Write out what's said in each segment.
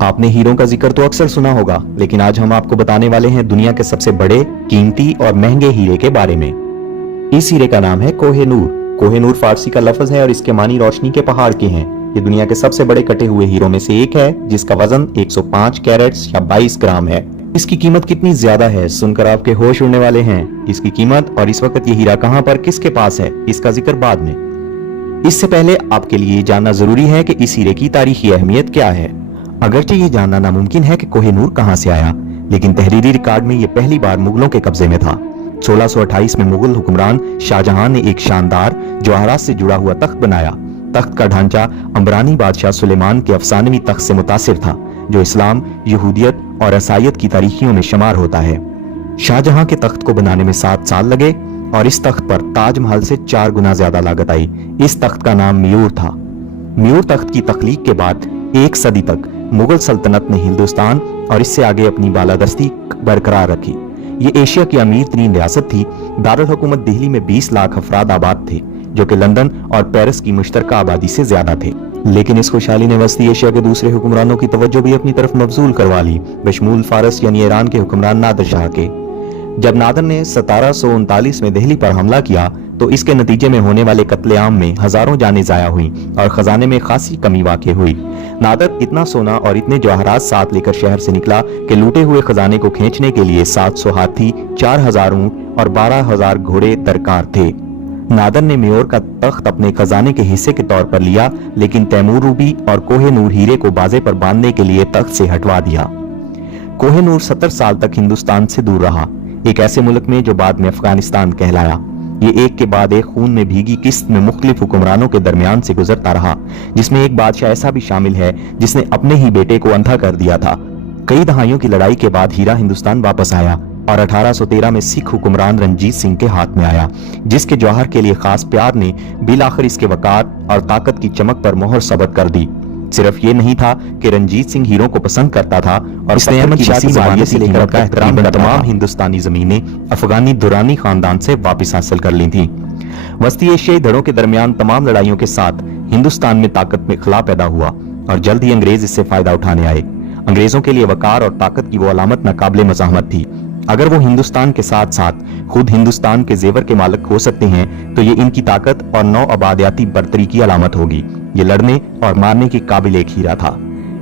आपने हीरों का जिक्र तो अक्सर सुना होगा, लेकिन आज हम आपको बताने वाले हैं दुनिया के सबसे बड़े, कीमती और महंगे हीरे के बारे में। इस हीरे का नाम है कोहिनूर। कोहिनूर फारसी का लफ्ज है और इसके मानी रोशनी के पहाड़ के हैं। ये दुनिया के सबसे बड़े कटे हुए हीरों में से एक है, जिसका वजन 105 कैरेट्स या 22 ग्राम है। इसकी कीमत कितनी ज्यादा है, सुनकर आपके होश उड़ने वाले हैं। इसकी कीमत और इस वक्त ये हीरा कहां पर किसके पास है, इसका जिक्र बाद में। इससे पहले आपके लिए जानना जरूरी है कि इस हीरे की तारीखी अहमियत क्या है। अगरचे ये जानना नामुमकिन है कि कोहिनूर कहां से आया, लेकिन तहरीरी रिकॉर्ड में ये पहली बार मुगलों के कब्जे में था। 1628 में मुगल हुक्मरान शाहजहां ने एक शानदार जवाहरात से जुड़ा हुआ तख्त बनाया। तख्त का ढांचा अम्बरानी बादशाह सुलेमान के अफसानवी तख्त से मुतासिर था, जो इस्लाम, यहूदियत और ईसाईयत की तारीखियों में शुमार होता है। शाहजहां के तख्त को बनाने में 7 साल लगे और इस तख्त पर ताजमहल से 4 गुना ज्यादा लागत आई। इस तख्त का नाम म्यूर था। म्यूर तख्त की तख्लीक के बाद 1 सदी तक मुगल सल्तनत ने हिंदुस्तान और इससे आगे अपनी बालादस्ती बरकरार रखी। ये एशिया की अमीर तरीन रियासत थी। दारुल हुकूमत दिल्ली में 20 लाख अफराद आबाद थे, जो कि लंदन और पेरिस की मुश्तरका आबादी से ज्यादा थे। लेकिन इस खुशहाली ने वस्ती एशिया के दूसरे हुक्मरानों की तवज्जो भी अपनी तरफ मबजूल करवा ली, बशमूल फारस यानी ईरान के हुक्मरान नादिर शाह के। जब नादिर ने 1739 में दिल्ली पर हमला किया तो इसके नतीजे में होने वाले कत्लेआम में हजारों जानें जाया हुई और खजाने में खासी कमी वाक़ई हुई। नादिर इतना सोना और इतने जवाहरात साथ लेकर शहर से निकला कि लूटे हुए खजाने को खींचने के लिए 700 हाथी, 4000 ऊंट और 12,000 घोड़े दरकार थे। नादिर ने म्योर का तख्त अपने खजाने के हिस्से के तौर पर लिया, लेकिन तैमूर रूबी और कोहिनूर हीरे को बाजे पर बांधने के लिए तख्त से हटवा दिया। कोहिनूर 70 साल तक हिंदुस्तान से दूर रहा, एक ऐसे मुल्क में जो बाद में अफगानिस्तान कहलाया। ये एक के बाद एक खून में भीगी किस्त में मुख्तलिफ हुक्मरानों के दरमियान से गुजरता रहा, जिसमें एक बादशाह ऐसा भी शामिल है जिसने अपने ही बेटे को अंधा कर दिया था। कई दहाइयों की लड़ाई के बाद हीरा हिंदुस्तान वापस आया और 1813 में सिख हुक्मरान रंजीत सिंह के हाथ में आया, जिसके जौहर के लिए खास प्यार ने बिलाखिर इसके वकार और ताकत की चमक पर मोहर सबत कर दी। सिर्फ ये नहीं था कि रंजीत सिंह हीरों को पसंद करता था और इसने अहमद शाह की जमाने से लेकर अपना एहतराम तमाम हिंदुस्तानी जमीनें अफगानी दुरानी खानदान से वापस हासिल कर ली थी। वस्ती एशियाई धड़ों के दरमियान तमाम लड़ाइयों के साथ हिंदुस्तान में ताकत में खला पैदा हुआ और जल्द ही अंग्रेज इससे फायदा उठाने आए। अंग्रेजों के लिए वकार और ताकत की वो अलामत नाकाबिले मज़ाहमत थी। अगर वो हिंदुस्तान के साथ साथ खुद हिंदुस्तान के जेवर के मालिक हो सकते हैं तो ये इनकी ताकत और नौ आबादियाती बर्तरी की अलामत होगी। ये लड़ने और मारने के काबिल एक हीरा था।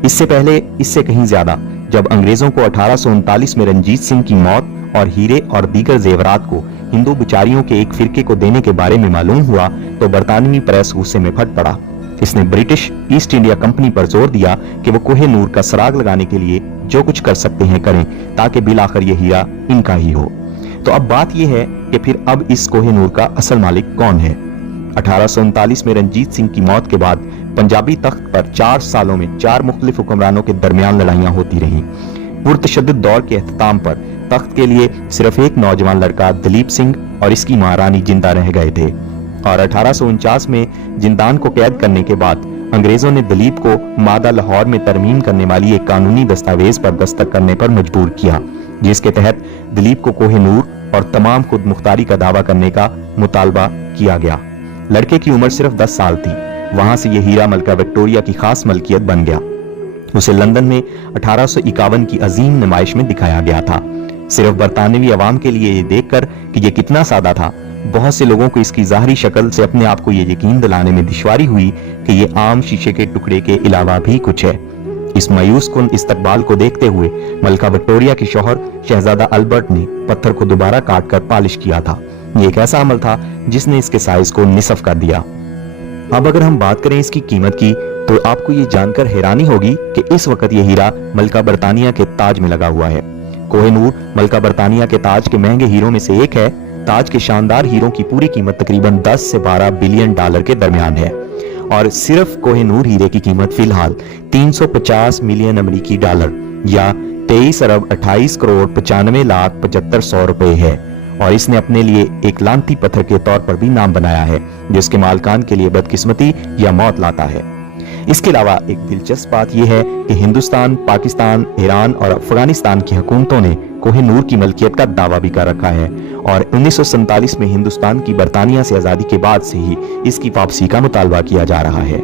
इससे पहले, इससे कहीं ज्यादा, जब अंग्रेजों को 1839 में रंजीत सिंह की मौत और हीरे और दीगर जेवरात को हिंदू बिचारियों के एक फिरके को देने के बारे में मालूम हुआ तो बरतानवी प्रेस गुस्से में फट पड़ा। इसने ब्रिटिश ईस्ट इंडिया कंपनी पर जोर दिया कि वो कोहिनूर का सराग लगाने के लिए जो कुछ कर सकते हैं करें, ताकि बिलाखिर ये हीरा इनका ही हो। तो अब बात यह है कि फिर अब इस कोहिनूर का असल मालिक कौन है। 1839 में रंजीत सिंह की मौत के बाद पंजाबी तख्त पर 4 सालों में 4 मुख्तलिफ हुक्मरानों के दरमियान लड़ाइयां होती रहीं। पुरतशद्दुद दौर के अख्ताम पर तख्त के लिए सिर्फ एक नौजवान लड़का दलीप सिंह और इसकी मां रानी जिंदा रह गए थे और 1849 में जिंदान को कैद करने के बाद अंग्रेजों ने दलीप को मादा लाहौर में तरमीम करने वाली एक कानूनी दस्तावेज पर दस्तखत करने पर मजबूर किया, जिसके तहत दलीप को कोहिनूर और तमाम खुद मुख्तारी का दावा करने का मुतालबा किया गया। लड़के की उम्र सिर्फ 10 साल थी। वहां से यह हीरा मलका विक्टोरिया की खास मलकियत बन गया। उसे लंदन में 1851 की अजीम नुमाइश में दिखाया गया था। सिर्फ बरतानवी अवाम के लिए ये देखकर कि ये कितना सादा था, बहुत से लोगों को इसकी ज़ाहरी शक्ल से अपने आप को ये यकीन दिलाने में दुश्वारी हुई कि ये आम शीशे के टुकड़े के अलावा भी कुछ है। इस मायूस कुन इस्तकबाल को देखते हुए मलका विक्टोरिया के शौहर शहजादा अल्बर्ट ने पत्थर को दोबारा काट कर पॉलिश किया था। ये एक ऐसा अमल था जिसने इसके साइज को निसफ कर दिया। अब अगर हम बात करें इसकी कीमत की तो आपको ये जानकर हैरानी होगी कि इस वक्त ये हीरा मलका बरतानिया के ताज में लगा हुआ है। कोहिनूर मलका बरतानिया के ताज के महंगे हीरों में से एक है। ताज के शानदार हीरों की पूरी कीमत तकरीबन 10 से 12 बिलियन डॉलर के दरमियान है और सिर्फ कोहिनूर हीरे की कीमत फिलहाल 350 मिलियन अमेरिकी डॉलर या 23 अरब 28 करोड़ 95 लाख 75 रुपए है और इसने अपने लिए एक लानती पत्थर के तौर पर भी नाम बनाया है, जिसके मालकान के लिए बदकिस्मती या मौत लाता है। इसके अलावा एक दिलचस्प बात यह है कि हिंदुस्तान, पाकिस्तान, ईरान और अफगानिस्तान की हुकूमतों ने कोहिनूर की मलकियत का दावा भी कर रखा है और 1947 में हिंदुस्तान की बरतानिया से आज़ादी के बाद से ही इसकी वापसी का मुतालबा किया जा रहा है।